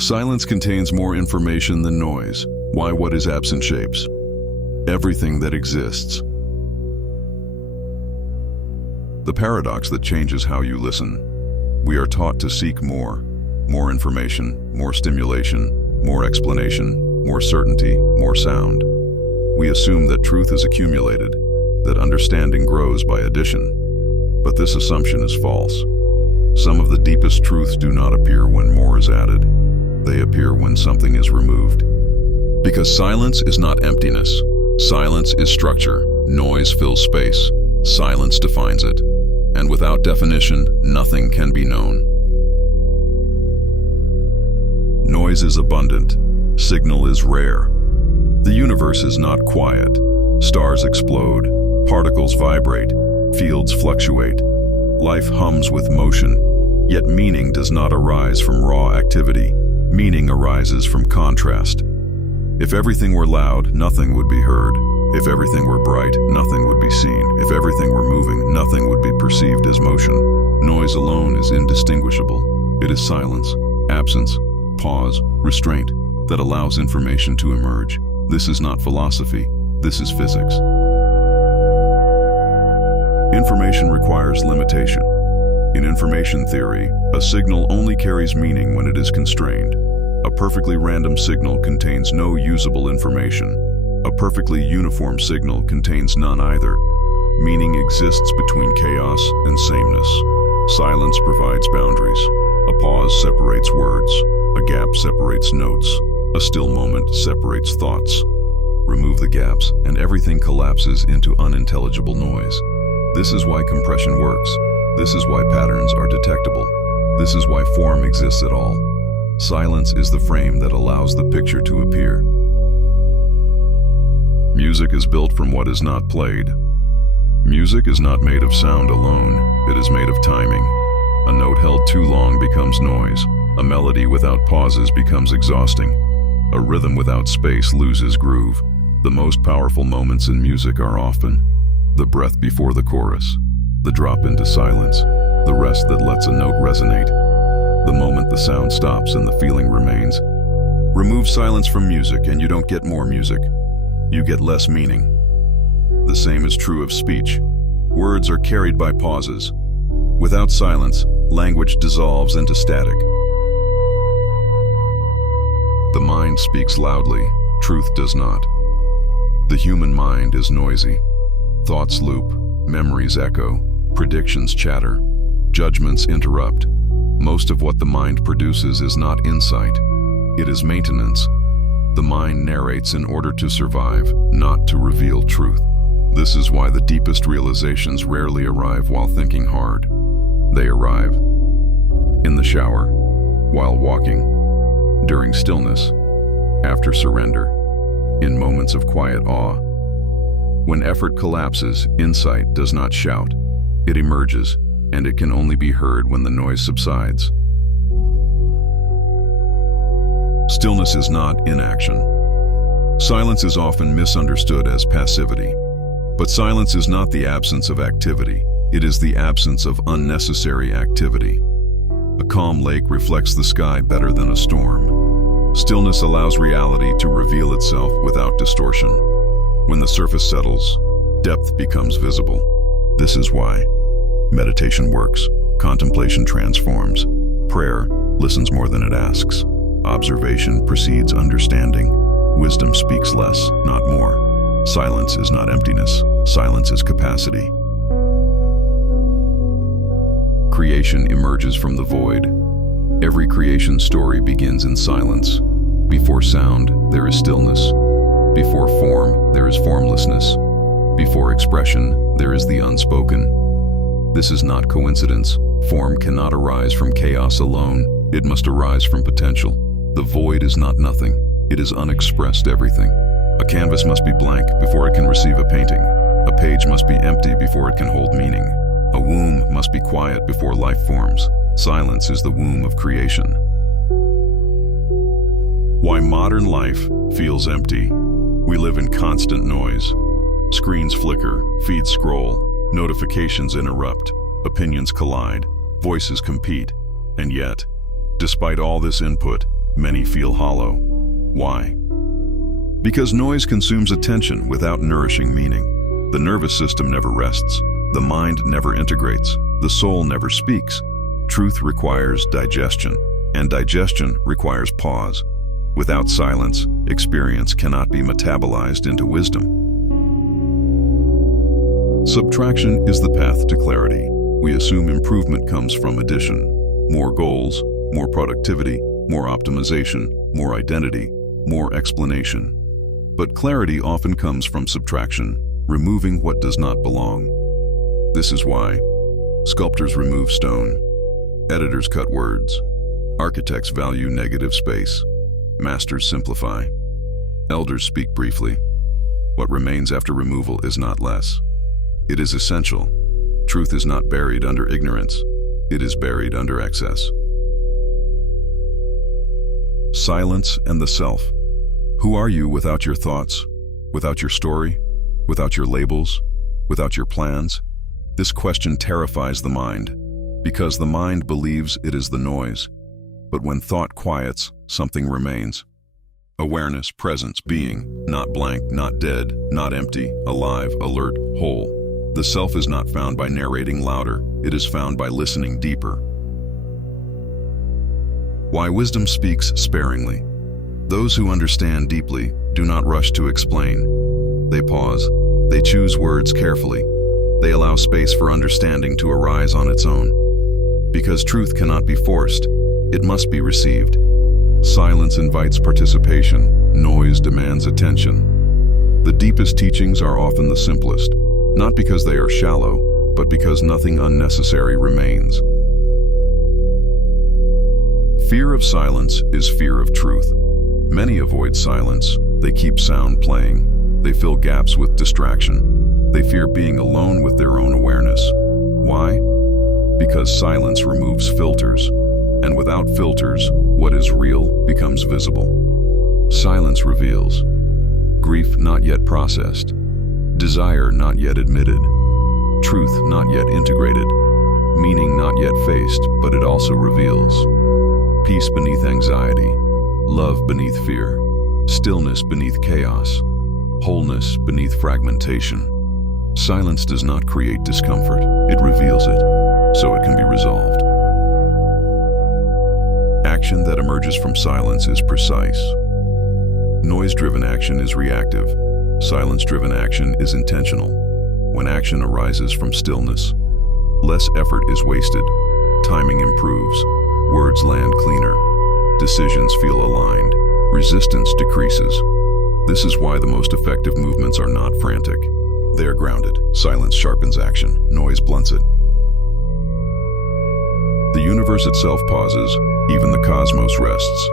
Silence contains more information than noise. Why what is absent shapes everything that exists. The paradox that changes how you listen. We are taught to seek more information, more stimulation, more explanation, more certainty, more sound. We assume that truth is accumulated, that understanding grows by addition. But this assumption is false. Some of the deepest truths do not appear when more is added. They appear when something is removed. Because silence is not emptiness. Silence is structure. Noise fills space. Silence defines it. And without definition, nothing can be known. Noise is abundant. Signal is rare. The universe is not quiet. Stars explode. Particles vibrate. Fields fluctuate. Life hums with motion. Yet meaning does not arise from raw activity. Meaning arises from contrast. If everything were loud, nothing would be heard. If everything were bright, nothing would be seen. If everything were moving, nothing would be perceived as motion. Noise alone is indistinguishable. It is silence, absence, pause, restraint that allows information to emerge. This is not philosophy. This is physics. Information requires limitation. In information theory, a signal only carries meaning when it is constrained. A perfectly random signal contains no usable information. A perfectly uniform signal contains none either. Meaning exists between chaos and sameness. Silence provides boundaries. A pause separates words. A gap separates notes. A still moment separates thoughts. Remove the gaps, and everything collapses into unintelligible noise. This is why compression works. This is why patterns are detectable. This is why form exists at all. Silence is the frame that allows the picture to appear. Music is built from what is not played. Music is not made of sound alone, it is made of timing. A note held too long becomes noise. A melody without pauses becomes exhausting. A rhythm without space loses groove. The most powerful moments in music are often the breath before the chorus, the drop into silence, the rest that lets a note resonate, the moment the sound stops and the feeling remains. Remove silence from music and you don't get more music. You get less meaning. The same is true of speech. Words are carried by pauses. Without silence, language dissolves into static. The mind speaks loudly, truth does not. The human mind is noisy. Thoughts loop, memories echo, predictions chatter, judgments interrupt. Most of what the mind produces is not insight. It is maintenance. The mind narrates in order to survive, not to reveal truth. This is why the deepest realizations rarely arrive while thinking hard. They arrive in the shower, while walking, during stillness, after surrender, in moments of quiet awe. When effort collapses, insight does not shout. It emerges, and it can only be heard when the noise subsides. Stillness is not inaction. Silence is often misunderstood as passivity. But silence is not the absence of activity. It is the absence of unnecessary activity. A calm lake reflects the sky better than a storm. Stillness allows reality to reveal itself without distortion. When the surface settles, depth becomes visible. This is why meditation works, contemplation transforms, prayer listens more than it asks, observation precedes understanding, wisdom speaks less, not more. Silence is not emptiness, silence is capacity. Creation emerges from the void. Every creation story begins in silence. Before sound, there is stillness. Before form, there is formlessness. Before expression, there is the unspoken. This is not coincidence. Form cannot arise from chaos alone. It must arise from potential. The void is not nothing. It is unexpressed everything. A canvas must be blank before it can receive a painting. A page must be empty before it can hold meaning. A womb must be quiet before life forms. Silence is the womb of creation. Why modern life feels empty. We live in constant noise. Screens flicker, feeds scroll, notifications interrupt, opinions collide, voices compete. And yet, despite all this input, many feel hollow. Why? Because noise consumes attention without nourishing meaning. The nervous system never rests. The mind never integrates. The soul never speaks. Truth requires digestion, and digestion requires pause. Without silence, experience cannot be metabolized into wisdom. Subtraction is the path to clarity. We assume improvement comes from addition. More goals, more productivity, more optimization, more identity, more explanation. But clarity often comes from subtraction, removing what does not belong. This is why sculptors remove stone, editors cut words, architects value negative space, masters simplify, elders speak briefly. What remains after removal is not less. It is essential. Truth is not buried under ignorance. It is buried under excess. Silence and the self. Who are you without your thoughts, without your story, without your labels, without your plans? This question terrifies the mind, because the mind believes it is the noise. But when thought quiets, something remains. Awareness, presence, being, not blank, not dead, not empty, alive, alert, whole. The self is not found by narrating louder, it is found by listening deeper. Why wisdom speaks sparingly. Those who understand deeply do not rush to explain. They pause. They choose words carefully. They allow space for understanding to arise on its own. Because truth cannot be forced, it must be received. Silence invites participation. Noise demands attention. The deepest teachings are often the simplest, not because they are shallow, but because nothing unnecessary remains. Fear of silence is fear of truth. Many avoid silence. They keep sound playing. They fill gaps with distraction. They fear being alone with their own awareness. Why? Because silence removes filters. And without filters, what is real becomes visible. Silence reveals grief not yet processed, desire not yet admitted, truth not yet integrated, meaning not yet faced, but it also reveals peace beneath anxiety, love beneath fear, stillness beneath chaos, wholeness beneath fragmentation. Silence does not create discomfort, it reveals it, so it can be resolved. Action that emerges from silence is precise. Noise-driven action is reactive. Silence-driven action is intentional. When action arises from stillness, less effort is wasted, timing improves, words land cleaner, decisions feel aligned, resistance decreases. This is why the most effective movements are not frantic. They are grounded. Silence sharpens action, noise blunts it. The universe itself pauses, even the cosmos rests.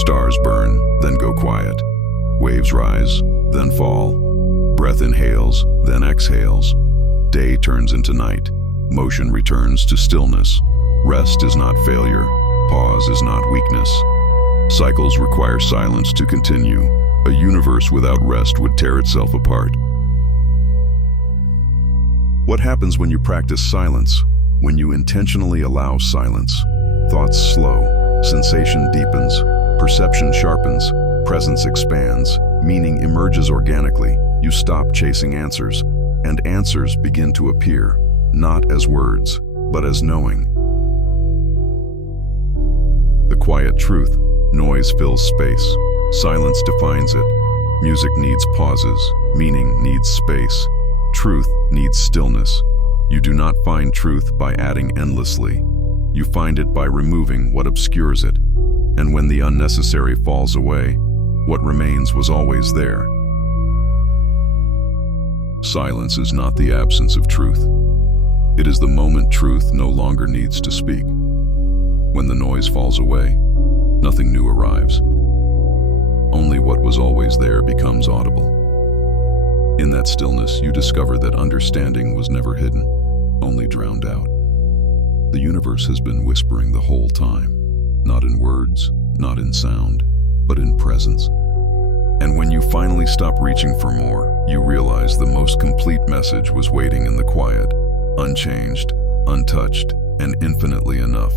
Stars burn, then go quiet. Waves rise, then fall. Breath inhales, then exhales. Day turns into night. Motion returns to stillness. Rest is not failure. Pause is not weakness. Cycles require silence to continue. A universe without rest would tear itself apart. What happens when you practice silence? When you intentionally allow silence, thoughts slow, sensation deepens, perception sharpens, presence expands, meaning emerges organically. You stop chasing answers, and answers begin to appear, not as words, but as knowing. The quiet truth. Noise fills space. Silence defines it. Music needs pauses. Meaning needs space. Truth needs stillness. You do not find truth by adding endlessly. You find it by removing what obscures it. And when the unnecessary falls away, what remains was always there. Silence is not the absence of truth. It is the moment truth no longer needs to speak. When the noise falls away, nothing new arrives. Only what was always there becomes audible. In that stillness, you discover that understanding was never hidden, only drowned out. The universe has been whispering the whole time, not in words, not in sound, but in presence. And when you finally stop reaching for more, you realize the most complete message was waiting in the quiet, unchanged, untouched, and infinitely enough.